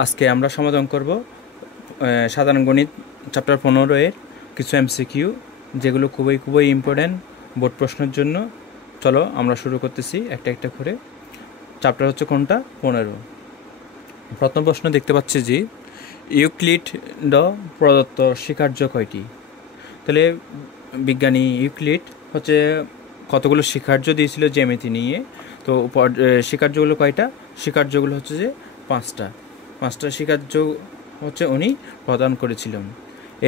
আজকে আমরা সমাধান করব সাধারণ গণিত চ্যাপ্টার 15 এর কিছু এমসিকিউ, যেগুলো খুবই খুবই ইম্পর্ট্যান্ট বোর্ড প্রশ্নের জন্য। চলো আমরা শুরু করতেছি একটা একটা করে। চ্যাপ্টার হচ্ছে কোনটা? 15। প্রথম প্রশ্ন দেখতে পাচ্ছি যে ইউক্লিড প্রদত্ত স্বীকার্য কয়টি? তাহলে বিজ্ঞানী ইউক্লিড হচ্ছে কতগুলো স্বীকার্য দিয়েছিল জ্যামিতি নিয়ে। তো স্বীকার্যগুলো কয়টা? স্বীকার্যগুলো হচ্ছে যে পাঁচটা স্বীকার্য হচ্ছে উনি প্রদান করেছিলেন।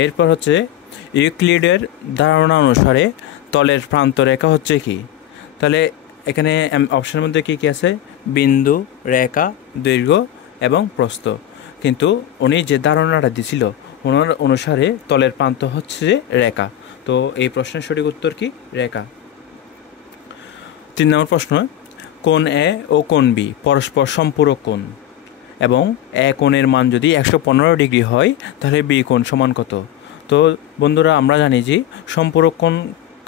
এরপর হচ্ছে ইউক্লিডের ধারণা অনুসারে তলের প্রান্তরেখা হচ্ছে কি? তাহলে এখানে অপশনের মধ্যে কী কী আছে? বিন্দু, রেখা, দৈর্ঘ্য এবং প্রস্থ। কিন্তু উনি যে ধারণাটা দিছিল ওনার অনুসারে তলের প্রান্ত হচ্ছে যে রেখা। তো এই প্রশ্নের সঠিক উত্তর কি? রেখা। 3 নম্বর প্রশ্ন, কোণ এ ও কোণ বি পরস্পর সম্পূরক কোণ এবং এ কোণের মান যদি 115 ডিগ্রি হয় তাহলে বি কোণ সমান কত? তো বন্ধুরা, আমরা জানি যে সম্পূরক কোণ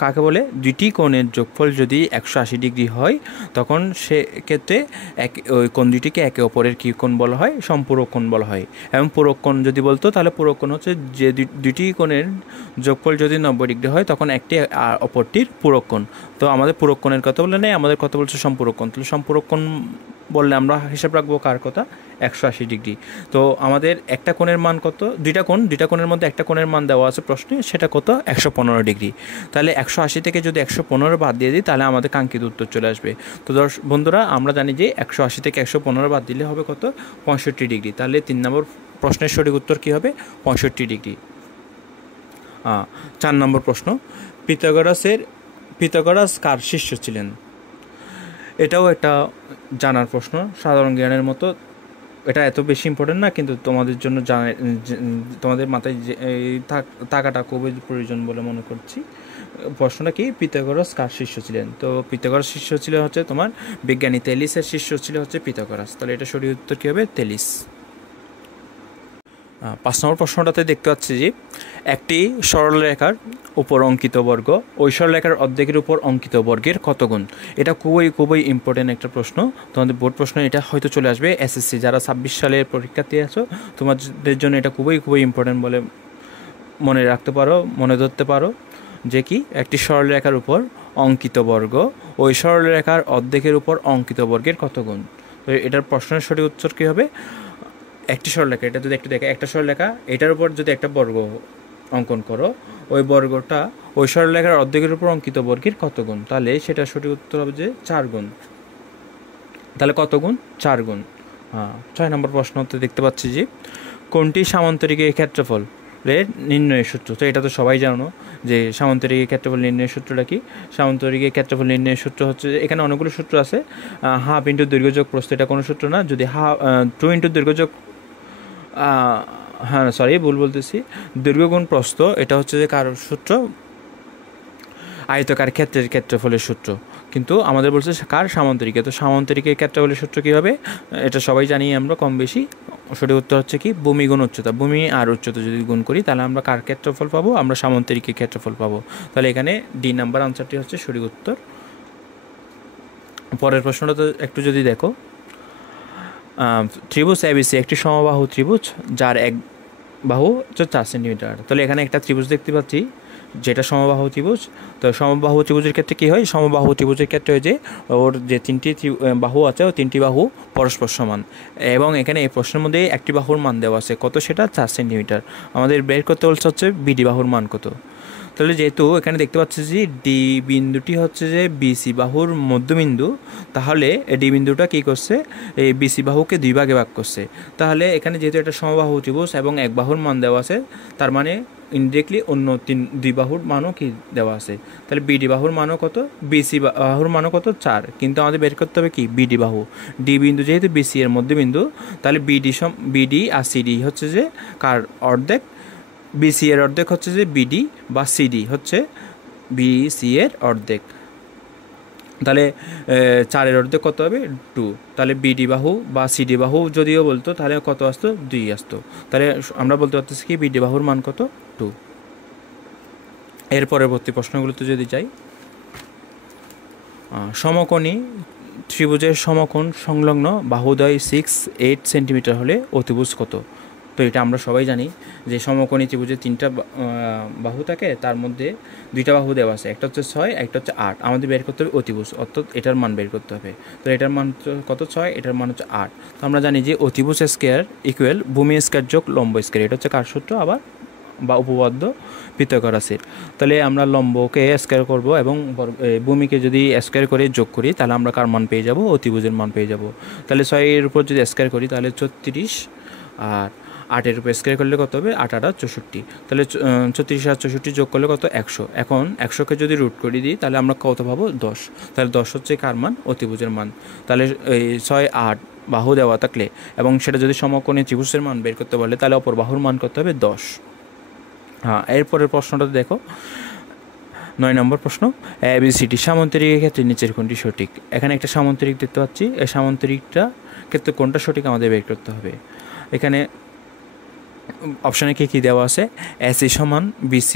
কাকে বলে? দুইটি কোণের যোগফল যদি 180 ডিগ্রি হয় তখন সেক্ষেত্রে ওই কোণ দুইটিকে একে অপরের কী কোণ বলা হয়? সম্পূরক কোণ বলা হয়। এবং পূরক কোণ যদি বলতো তাহলে পূরক কোণ হচ্ছে যে দুইটি কোণের যোগফল যদি 90 ডিগ্রি হয় তখন একটি অপরটির পূরক কোণ। তো আমাদের পূরক কোণের কথা বলে নেই, আমাদের কথা বলছে সম্পূরক কোণ। তাহলে সম্পূরক কোণ বললে আমরা হিসাব রাখবো কার কথা? 180 ডিগ্রি। তো আমাদের একটা কোণের মান কত? দুইটা কোণের মধ্যে একটা কোণের মান দেওয়া আছে প্রশ্নে, সেটা কত? 115 ডিগ্রি। তাহলে 180 থেকে যদি 115 বাদ দিয়ে দিই তাহলে আমাদের কাঙ্ক্ষিত উত্তর চলে আসবে। তো বন্ধুরা, আমরা জানি যে 180 থেকে 115 বাদ দিলে হবে কত? 65 ডিগ্রি। তাহলে 3 নম্বর প্রশ্নের সঠিক উত্তর কী হবে? 65 ডিগ্রি। 4 নম্বর প্রশ্ন, পিথাগোরাস কার শিষ্য ছিলেন? এটাও একটা জানার প্রশ্ন, সাধারণ জ্ঞানের মতো। এটা এত বেশি ইম্পর্টেন্ট না, কিন্তু তোমাদের জন্য তোমাদের মাথায় থাকাটা খুবই প্রয়োজন বলে মনে করছি। প্রশ্নটা কি? পিথাগোরাস কার শিষ্য ছিলেন? তো পিথাগোরাস শিষ্য ছিল হচ্ছে তোমার বিজ্ঞানী তেলিসের শিষ্য ছিল হচ্ছে পিথাগোরাস। তাহলে এটা সঠিক উত্তর কী হবে? তেলিস। 5 নম্বর প্রশ্নটাতে দেখতে পাচ্ছি যে একটি সরলরেখার উপর অঙ্কিত বর্গ ওই সরলরেখার অর্ধেকের উপর অঙ্কিত বর্গের কত গুণ? এটা খুবই খুবই ইম্পর্টেন্ট একটা প্রশ্ন। তোমাদের বোর্ড প্রশ্ন এটা হয়তো চলে আসবে। এসএসসি যারা 26 সালের পরীক্ষার্থী আছো তোমাদের জন্য এটা খুবই খুবই ইম্পর্টেন্ট বলে মনে রাখতে পারো, মনে ধরতে পারো যে কি একটি সরলরেখার উপর অঙ্কিত বর্গ ওই সরলরেখার অর্ধেকের উপর অঙ্কিত বর্গের কত গুণ? তো এটার প্রশ্নের সঠিক উত্তর কী হবে? একটি সরলরেখা, এটা যদি একটু দেখে, একটা সরলরেখা এটার উপর যদি একটা বর্গ অঙ্কন করো, ওই বর্গটা ওই সরলরেখার অর্ধেকের উপর অঙ্কিত বর্গের কত গুণ? তাহলে সেটা সঠিক উত্তর হবে যে 4 গুণ। তাহলে কত গুণ? 4 গুণ। 6 নম্বর প্রশ্নতে দেখতে পাচ্ছি যে কোনটি সামান্তরিকের ক্ষেত্রফলের নির্ণয়ের সূত্র? তো এটা তো সবাই জানো যে সামান্তরিকের ক্ষেত্রফল নির্ণয়ের সূত্রটা কি? সামান্তরিকের ক্ষেত্রফল নির্ণয়ের সূত্র হচ্ছে, এখানে অনেকগুলো সূত্র আছে। হাফ ইন্টু দৈর্ঘ্য যোগ প্রস্থ, এটা কোনো সূত্র না। যদি 2 ইন্টু দৈর্ঘ্য যোগ ভুল বলতেছি, দৈর্ঘ্য গুণ প্রস্থ, এটা হচ্ছে যে কার সূত্র? আয়তকার ক্ষেত্রের ক্ষেত্রফলের সূত্র। কিন্তু আমাদের বলছে কার? সামান্তরিকে। তো সামান্তরিকের ক্ষেত্রফলের সূত্র কী হবে? এটা সবাই জানি আমরা কম বেশি। সঠিক উত্তর হচ্ছে কি? ভূমি গুণ উচ্চতা। ভূমি আর উচ্চতা যদি গুণ করি তাহলে আমরা কার ক্ষেত্রফল পাবো? আমরা সামান্তরিকের ক্ষেত্রফল পাবো। তাহলে এখানে ডি নাম্বার আনসারটি হচ্ছে সঠিক উত্তর। পরের প্রশ্নটা তো একটু যদি দেখো, ত্রিভুজ এবিসি একটি সমবাহু ত্রিভুজ যার এক বাহু হচ্ছে 4 সেন্টিমিটার। তাহলে এখানে একটা ত্রিভুজ দেখতে পাচ্ছি যেটা সমবাহু ত্রিভুজ। তো সমবাহু ত্রিভুজের ক্ষেত্রে কী হয়? সমবাহু ত্রিভুজের ক্ষেত্রে হয় যে ওর যে 3টি বাহু আছে ও 3টি বাহু পরস্পর সমান, এবং এখানে এই প্রশ্নের মধ্যে একটি বাহুর মান দেওয়া আছে কত? সেটা 4 সেন্টিমিটার। আমাদের বের করতে বলছে হচ্ছে বিডি বাহুর মান কত। তাহলে যেহেতু এখানে দেখতে পাচ্ছি যে ডি বিন্দুটি হচ্ছে যে বিসি বাহুর মধ্যবিন্দু, তাহলে ডি বিন্দুটা কী করছে? এই বিসি বাহুকে 2 ভাগে ভাগ করছে। তাহলে এখানে যেহেতু একটা সমবাহু ত্রিভুজ এবং এক বাহুর মান দেওয়া আছে, তার মানে ইনডিরেক্টলি অন্য 2 বাহুর মানও কি দেওয়া আছে। তাহলে বিডি বাহুর মানও কত? বিসি বাহুর মানও কত? 4। কিন্তু আমাদের বের করতে হবে কি? বিডি বাহু। ডি বিন্দু যেহেতু বিসি এর মধ্যবিন্দু, তাহলে বিডি আর সিডি হচ্ছে যে কার অর্ধেক? বিসি এর অর্ধেক হচ্ছে যে বিডি, বা সিডি হচ্ছে বিসি এর অর্ধেক। তাহলে 4 এর অর্ধেক কত হবে? 2। তাহলে বিডি বাহু বা সিডি বাহু যদিও বলতো তাহলে কত আসতো? 2 আসতো। তাহলে আমরা বলতে পারতেছি কি বিডি বাহুর মান কত? 2। এর পরবর্তী প্রশ্নগুলোতে যদি যাই, সমকোণী ত্রিভুজের সমকোণ সংলগ্ন বাহুদ্বয় 6-8 সেন্টিমিটার হলে অতিভুজ কত? তো এটা আমরা সবাই জানি যে সমকোণী ত্রিভুজের 3টা বাহু থাকে, তার মধ্যে 2টা বাহু দেওয়া আছে, একটা হচ্ছে 6, একটা হচ্ছে 8। আমাদের বের করতে হবে অতিভুজ, অর্থাৎ এটার মান বের করতে হবে। তো এটার মান কত? 6, এটার মান হচ্ছে 8। তো আমরা জানি যে অতিভুজ স্কোয়ার ইকুয়াল ভূমি স্কোয়ার যোগ লম্ব স্কোয়ার। এটা হচ্ছে কার সূত্র আবার? বা উপপাদ্য পিথাগোরাসের। তাহলে আমরা লম্বকে স্কোয়ার করব এবং ভূমিকে যদি স্কোয়ার করে যোগ করি তাহলে আমরা কার মান পেয়ে যাব? অতিভুজের মান পেয়ে যাব। তাহলে 6-এর উপর যদি স্কোয়ার করি তাহলে 34, আর 8-এর উপর স্কোয়ার করলে কত হবে? 8 8 64। তাহলে 34 আর 64 যোগ করলে কত? 100। এখন 100কে যদি রুট করে দিই তাহলে আমরা কত পাবো? 10। তাহলে 10 হচ্ছে কার মান? অতিভুজের মান। তাহলে এই 6-8 বাহু দেওয়া থাকলে এবং সেটা যদি সমকোণী ত্রিভুজের মান বের করতে বলে তাহলে অপর বাহুর মান করতে হবে 10। হ্যাঁ, এরপরের প্রশ্নটা দেখো, 9 নম্বর প্রশ্ন। ABCD সামান্তরিকের ক্ষেত্রে নিচের কোনটি সঠিক? এখানে একটা সামান্তরিক দেখতে পাচ্ছি, এই সামান্তরিকটা ক্ষেত্রে কোনটা সঠিক আমাদের বের করতে হবে। এখানে অপশানে কী দেওয়া আছে? AC সমান BC,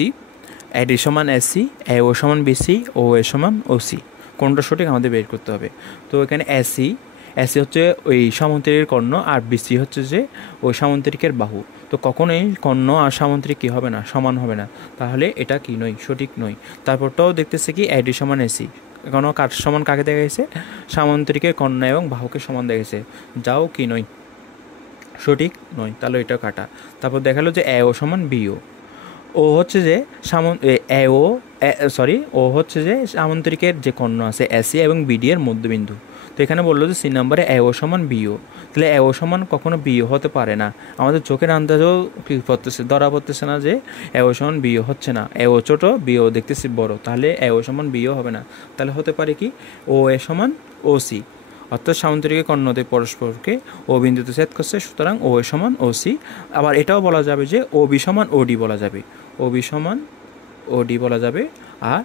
AD সমান AC, AO সমান BC, OA সমান OC। কোনটা সঠিক আমাদের বের করতে হবে। তো এখানে AC হচ্ছে ওই সামান্তরিকের কর্ণ, আর BC হচ্ছে যে ওই সামান্তরিকের বাহু। তো কখনোই কর্ণ আর সামান্তরিক কী হবে না? সমান হবে না। তাহলে এটা কি নয়? সঠিক নয়। তারপরটাও দেখতেছে কি AD সমান AC, এখনও কার সমান কাকে দেখা গেছে? সামান্তরিকের কর্ণ এবং বাহুকে সমান দেখা গেছে, যাও কি নয়? সঠিক নয়। তাহলে এটা কাটা। তারপর দেখালো যে AO সমান BO। ও হচ্ছে যে ও হচ্ছে যে সামান্তরিকের যে কর্ণ আছে AC এবং BD এর মধ্যবিন্দু। তো এখানে বললো যে C নম্বরে AO সমান BO। তাহলে AO সমান কখনো BO হতে পারে না। আমাদের চোখের আন্দাজও কি পড়তেছে, ধরা পড়তেছে না যে AO সমান BO হচ্ছে না। AO ছোট, BO দেখতেছি বড়, তাহলে AO সমান BO হবে না। তাহলে হতে পারে কি? OA সমান OC, অর্থাৎ সামান্তরিকের কর্ণদ্বয় পরস্পরকে ও বিন্দুতে ছেদ করছে, সুতরাং OA সমান OC। আবার এটাও বলা যাবে যে OB সমান OD বলা যাবে, OB সমান OD বলা যাবে, আর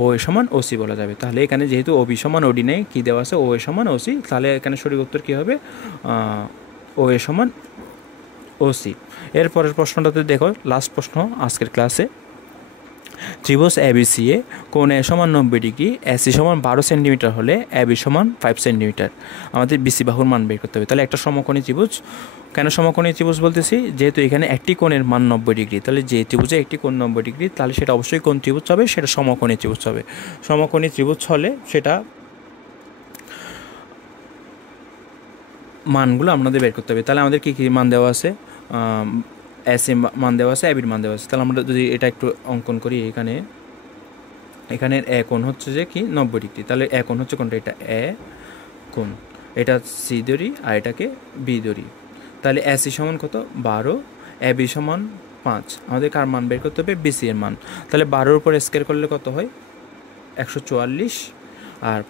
OA সমান OC বলা যাবে। তাহলে এখানে যেহেতু OB সমান OD নেই, কী দেওয়া আছে? OA সমান OC। তাহলে এখানে সঠিক উত্তর কী হবে? OA সমান OC। এরপরের প্রশ্নটাতে দেখো, লাস্ট প্রশ্ন আজকের ক্লাসে। ত্রিভুজ ABCA কোণ A সমান 90 ডিগ্রি, AC সমান 12 সেন্টিমিটার হলে AB সমান 5 সেন্টিমিটার। আমাদের BC বাহুর মান বের করতে হবে। তাহলে একটা সমকোণী ত্রিভুজ, কেন সমকোণী ত্রিভুজ বলতেছি? যেহেতু এখানে একটি কোণের মান 90 ডিগ্রি, তাহলে যে ত্রিভুজে একটি কোণ 90 ডিগ্রি তাহলে সেটা অবশ্যই কোন ত্রিভুজ হবে? সেটা সমকোণী ত্রিভুজ হবে। সমকোণী ত্রিভুজ হলে সেটা মানগুলো আমাদের বের করতে হবে। তাহলে আমাদের কী কী মান দেওয়া আছে? AC মান দেওয়া আছে, ABর মান দেওয়া আছে। তাহলে আমরা যদি এটা একটু অঙ্কন করি, এখানের A কোণ হচ্ছে যে কি 90 ডিগ্রি। তাহলে A কোণ হচ্ছে কোনটা? এটা A কোণ, এটা C ধরি আর এটাকে B ধরি। তাহলে AC সমান কত? 12, AB সমান 5। আমাদের কার মান বের করতে হবে? BC এর মান। তাহলে 12-এর উপর স্কোয়ার করলে কত হয়? 144, আর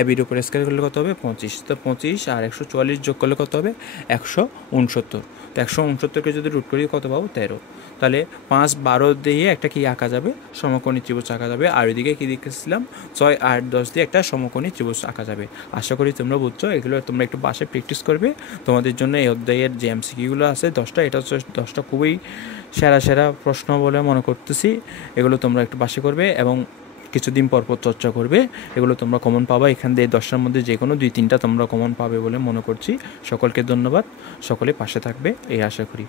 ABর উপর স্কোয়ার করলে কত হবে? 25। তো 25 আর 144 যোগ করলে কত হবে? 169। তো 169কে যদি রুট করি কত পাবো? 13। তাহলে 5 12 দিয়ে একটা কি আঁকা যাবে? সমকোণী ত্রিভুজ আঁকা যাবে। আর ওইদিকে কী দেখেছিলাম? 6 8 10 দিয়ে একটা সমকোণী ত্রিভুজ আঁকা যাবে। আশা করি তোমরা বুঝছো। এগুলো তোমরা একটু বাসায় প্র্যাকটিস করবে। তোমাদের জন্য এই অধ্যায়ের যে MCQগুলো আছে 10টা, এটা হচ্ছে 10টা খুবই সেরা প্রশ্ন বলে মনে করতেছি। এগুলো তোমরা একটু বাসায় করবে এবং কিছুদিন পর চর্চা করবে। এগুলো তোমরা কমন পাবা। এখান দিয়ে 10টার মধ্যে যে কোনো 2-3টা তোমরা কমন পাবে বলে মনে করছি। সকলকে ধন্যবাদ। সকলে পাশে থাকবে এই আশা করি।